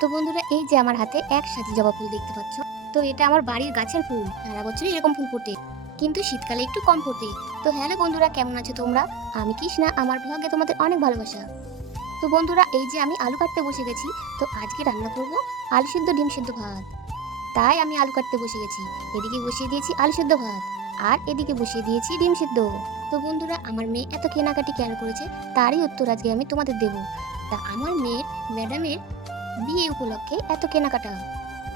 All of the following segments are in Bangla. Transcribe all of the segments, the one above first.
তো বন্ধুরা, এই যে আমার হাতে একসাথে জবা ফুল দেখতে পাচ্ছ। তো এটা আমার বাড়ির গাছের ফুল। সারা বছরই এরকম ফুল ফোটে, কিন্তু শীতকালে একটু কম ফোটে। তো হ্যালো বন্ধুরা, কেমন আছো তোমরা? আমি কৃষ্ণা, আমার ব্লগে তোমাদের অনেক ভালোবাসা। তো বন্ধুরা, এই যে আমি আলু কাটতে বসে গেছি। তো আজকে রান্না করব আলু সিদ্ধ ডিম সিদ্ধ ভাত। তাই আমি আলু কাটতে বসে গেছি। এদিকে বসিয়ে দিয়েছি আলু সিদ্ধ ভাত, আর এদিকে বসিয়ে দিয়েছি ডিম সিদ্ধ। তো বন্ধুরা, আমার মেয়ে এত কেনাকাটি কেন করেছে, তারই উত্তর আজকে আমি তোমাদের দেবো। তা আমার মেয়ের ম্যাডামের বিয়ে উপলক্ষে এত কেনাকাটা।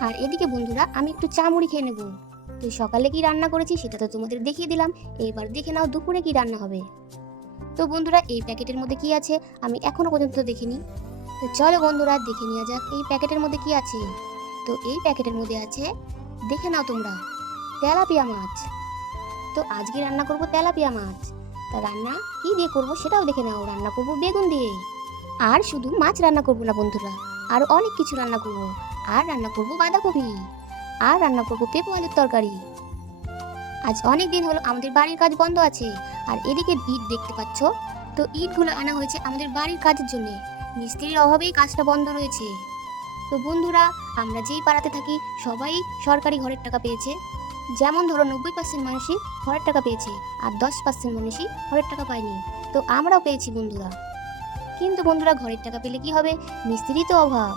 আর এদিকে বন্ধুরা, আমি একটু চা মুড়ি খেয়ে নেবো। তো সকালে কি রান্না করেছি সেটা তো তোমাদের দেখিয়ে দিলাম। এবার দেখে নাও দুপুরে কি রান্না হবে। তো বন্ধুরা, এই প্যাকেটের মধ্যে কি আছে আমি এখনো পর্যন্ত দেখিনি। তো চলো বন্ধুরা, দেখে নেওয়া যাক এই প্যাকেটের মধ্যে কি আছে। তো এই প্যাকেটের মধ্যে আছে, দেখে নাও তোমরা, তেলাপিয়া মাছ। তো আজকে রান্না করব তেলাপিয়া মাছ। তা রান্না কি দিয়ে করব সেটাও দেখে নাও। রান্না করব বেগুন দিয়ে। আর শুধু মাছ রান্না করব না বন্ধুরা, আর অনেক কিছু রান্না করব। আর রান্না করব বাঁধাকপি, আর রান্না করব পেঁপে আলুর তরকারি। আজ অনেক দিন হলো আমাদের বাড়ির কাজ বন্ধ আছে। আর এদিকে ইট দেখতে পাচ্ছ। তো ইটগুলো আনা হয়েছে আমাদের বাড়ির কাজের জন্য। মিস্ত্রির অভাবেই কাজটা বন্ধ রয়েছে। তো বন্ধুরা, আমরা যেই পাড়াতে থাকি সবাই সরকারি ঘরের টাকা পেয়েছে। যেমন ধরো 90% মানুষই ঘরের টাকা পেয়েছে, আর 10% মানুষই ঘরের টাকা পায়নি। তো আমরাও পেয়েছি বন্ধুরা। কিন্তু বন্ধুরা, ঘরের টাকা পেলে কি হবে, মিস্ত্রি তো অভাব।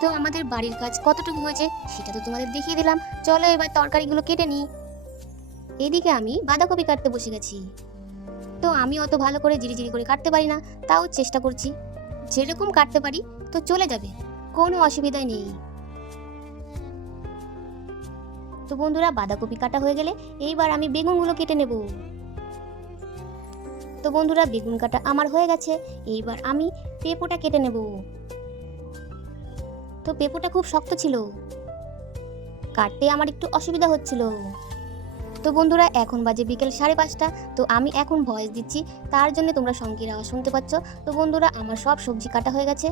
তো আমাদের বাড়ির কাজ কতটুকু হয়েছে সেটা তো তোমাদের দেখিয়ে দিলাম। চলো এবার তরকারিগুলো কেটে নিই। এদিকে আমি বাঁধাকপি কাটতে বসে গেছি। তো আমি অত ভালো করে জিরিজিরি করে কাটতে পারি না, তাও চেষ্টা করছি। যেরকম কাটতে পারি তো চলে যাবে, কোনো অসুবিধাই নেই। তো বন্ধুরা, বাঁধাকপি কাটা হয়ে গেলে এইবার আমি বেগুনগুলো কেটে নেব। তো বন্ধুরা, বেগুন কাটা আমার হয়ে গেছে। এইবার আমি পেঁপোটা কেটে নেব। তো পেঁপোটা খুব শক্ত ছিল, কাটতে আমার একটু অসুবিধা হচ্ছিল। তো বন্ধুরা, এখন বাজে বিকেল 5:30। তো আমি এখন ভয়েস দিচ্ছি, তার জন্য তোমরা শঙ্কির আওয়াজ শুনতে পাচ্ছ। তো বন্ধুরা, আমার সব সবজি কাটা হয়ে গেছে।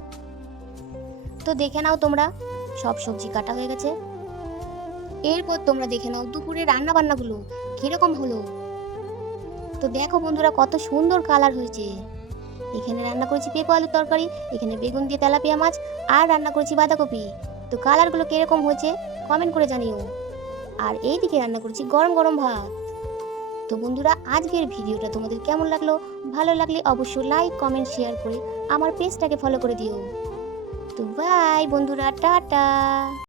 তো দেখে নাও তোমরা, সব সবজি কাটা হয়ে গেছে। এরপর তোমরা দেখে নাও দুপুরে রান্না বান্নাগুলো কিরকম হলো। তো দেখো বন্ধুরা, কত সুন্দর কালার হয়েছে। এখানে রান্না করেছি পেঁপে আলুর তরকারি, এখানে বেগুন দিয়ে তেলাপিয়া মাছ, আর রান্না করেছি বাঁধাকপি। তো কালারগুলো কিরকম হয়েছে কমেন্ট করে জানিও। আর এইদিকে রান্না করেছি গরম গরম ভাত। তো বন্ধুরা, আজকের ভিডিওটা তোমাদের কেমন লাগলো? ভালো লাগলে অবশ্যই লাইক কমেন্ট শেয়ার করে আমার পেজটাকে ফলো করে দিও। তো বাই বন্ধুরা, টাটা।